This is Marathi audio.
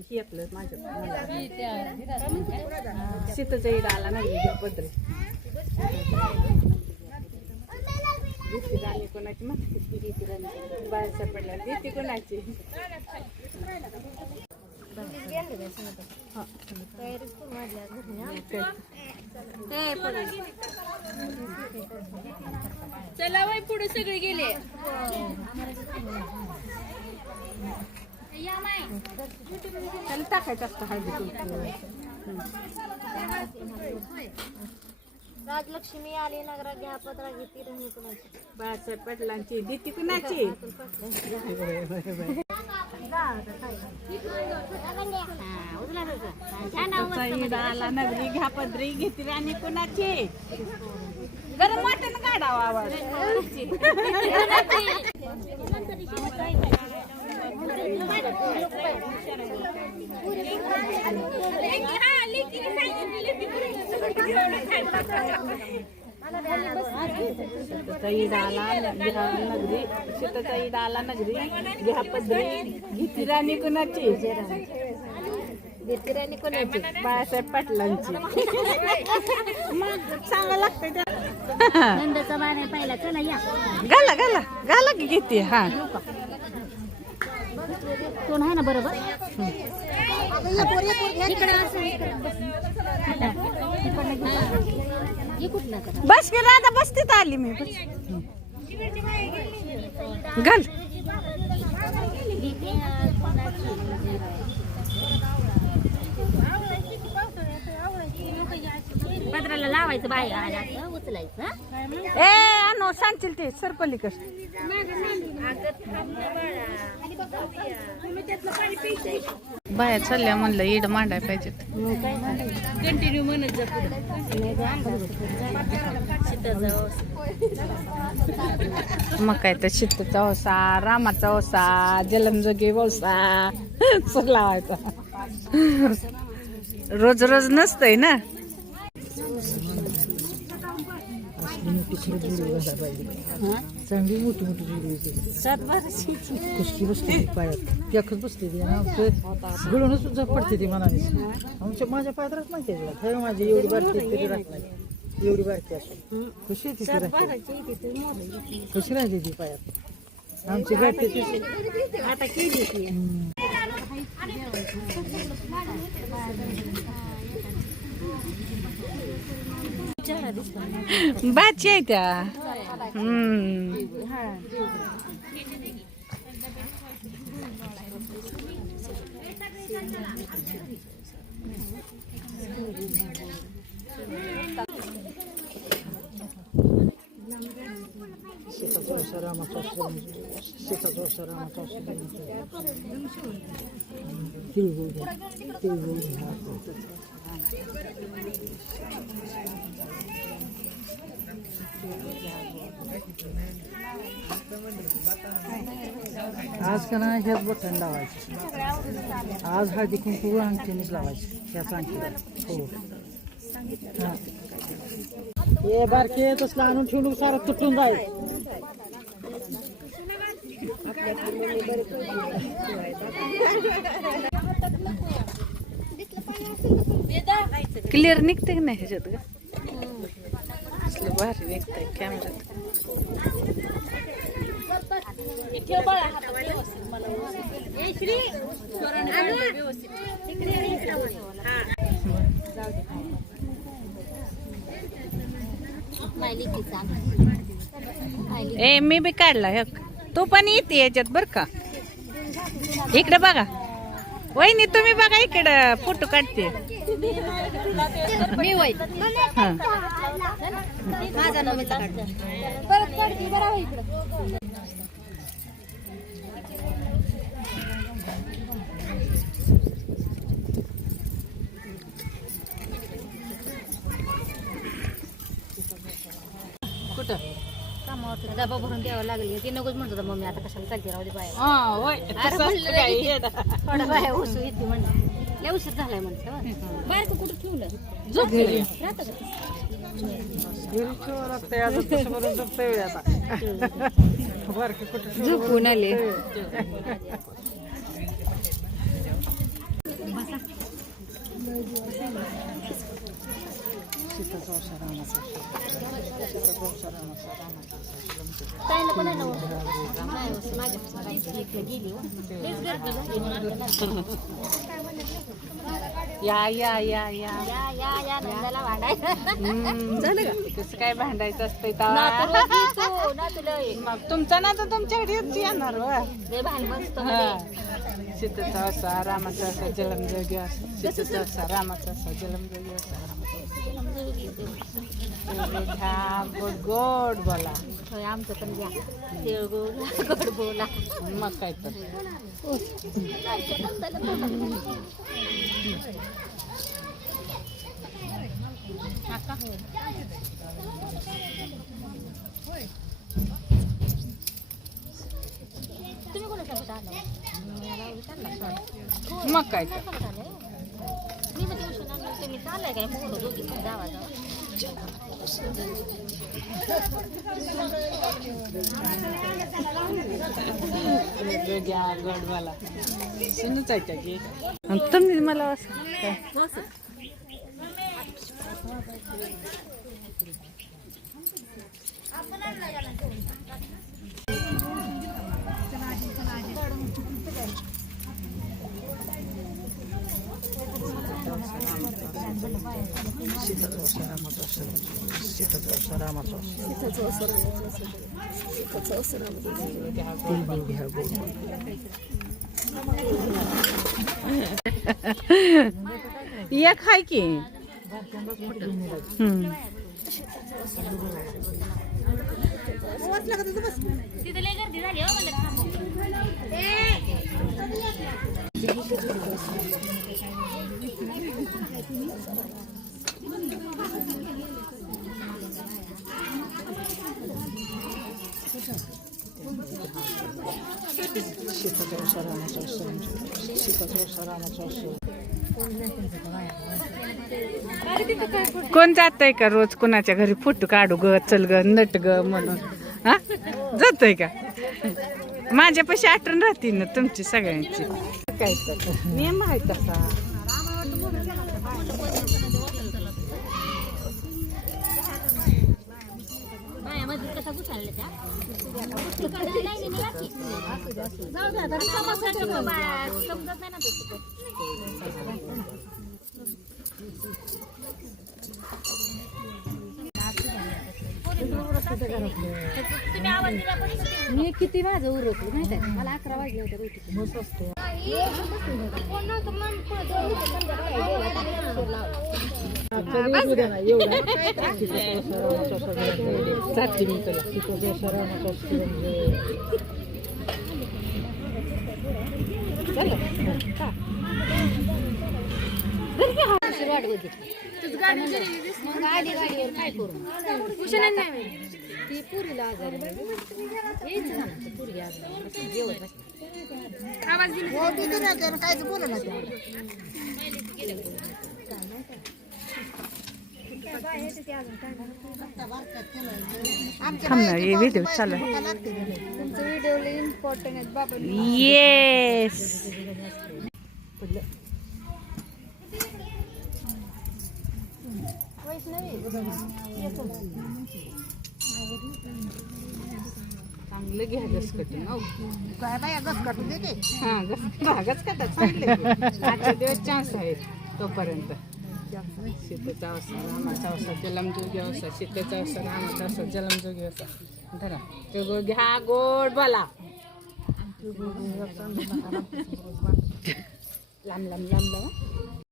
हे आपलं माझ्या शीतचा ईड आला नाही घ्या पत्रे राणी कोणाची मग घेतली राणी बाहेरच्या पडल्या घेतली कोणाची? चला बाई पुढे सगळे गेले. त्याला टाकायचं असतं हळदी. राजलक्ष्मी आली नगरा घ्या पत्रा कुणाची. बाळासाहेब पाटलांची देती कुणाची? आला नगरी घ्या पदरी घेतली आणि कुणाची? गरम वाटण काढावा आवाज. शीतचा ईद आला घ्या नगरी शीतचा ईद आला नगरी घ्या पदरी राणी कुणाची? कुणाची? बाळासाहेब पाटलांची. सांगा लागतंय त्या नंदाचा बाण पाहिला. चला या. घाला घाला घाला की घेते हा. कोण आहे ना बरोबर? इकडं असं, इकडं बस. हे कुठलं बस तिथं आली मी घाल पत्राला लावायचं बाहेर उचलायचं. हं? ए अनो सांगतील ते सरपलीकड बाया चालल्या म्हणलं इड मांडाय पाहिजेत. कंटिन्यू म्हणत जा मग काय तर चित्तचा ओसा रामाचा ओसा जलमजोगी ओसा. सग लावायचा. रोज रोज नसतंय ना? चांगली मोठी मोठी जुडी होती. कुस्ती बसते पायात. त्याखच बसते ती आमचं गळूनच सुद्धा पडते ती मनाने. आमच्या माझ्या पायात राहत नाही त्याला खरं माझी एवढी बारकी तरी राहत नाही. एवढी बारकी असून आहे ती कशी राहते ती पायात? आमची गाठी आता केली बाची आहे त्या हम्म शेताचा असा रामाचा आश्रम शेताचा असा आज का नाही ह्याच बटन लावायचे. आज हळदी कुंकू अंगठीनेच लावायचं ह्याच अंगठीला हो. हे. बारके तसलं आणून ठेवून सारं तुटून जाईल क्लिअर निघते की नाही ह्याच्यात ग? असलं भारी निघतंय कॅमेऱ्यात ए मी बी काढला एक तू पण येते याच्यात बर का? इकडे बघा. वहिनी तुम्ही बघा इकडं फोटो काढते. मी वय. माझा परत काढते बरं इकडं. कुठं? कामावर डबा भरून द्यावं लागली. ती नकोच म्हणत होता मम्मी आता कशाला चालते राहू दे हा होय. अरे म्हणलं. येडा. थोडा बाया उसू येते म्हणलं. लय उशीर झालाय म्हणतं बाहेर कुठं ठेवलं. राहतं का? झोपून आले. या या या या. का? कसं काय भांडायचं असतंय. मग तुमचा ना तर तुमच्याकडेच येणार वा. असा रामाचा असा जलमजोगी असा सीतेचा असा रामाचा असा जलमजोगी असा गोड गोड बोला होय, आमचं पण घ्या तिळगुळ गोड बोला मग काय तर तुम्ही कोणासोबत आलाय? मी आला होता चालला शॉर्ट. मग काय तर कोणासोबत आलाय? मी म्हणजे उशिरा आलो, तुम्ही चाललाय काय मोठं दोघी तुम्ही मला असं आपण सीताचा वसा रामाचा सीताचा वसा रामाचा तिळगुळ घ्या गोड एक हाय की? हम्म. तिथे गर्दी झाली सीताचा वसा रामाचा वसा रामाचा कोण जातंय का रोज कोणाच्या घरी फोटो काढू ग चल ग नट ग म्हणून? हा? जातंय का? माझ्यापाशी आठवण राहते ना तुमची सगळ्यांची. काय नियम आहे तसा. कसा त्या? समजत नाही ना. तुम्ही आवाज दिला पण मी किती माझं माहिती आहे मला अकरा वाजले होते रोटी जाते गाडी गाडीवर काय करू ती पुरीला आजारी ना पुरी आजारी जेवत बसली. थांब ना हे व्हिडिओ चालू तुमचं व्हिडिओ चांगलं घ्या गस कटून हो. काय बाया गस काटून देते हा गस भागच कटा चांगले आजच्या दिवस चान्स आहे तोपर्यंत. सीतेचा अवसा रामाचा अवसा जलमजोगी अवसा सीतेचा अवसा रामाचा अवसा जलमजोगी अवसा. धरा ते गो घ्या गोड बोला. लांब लांब लांब लांब.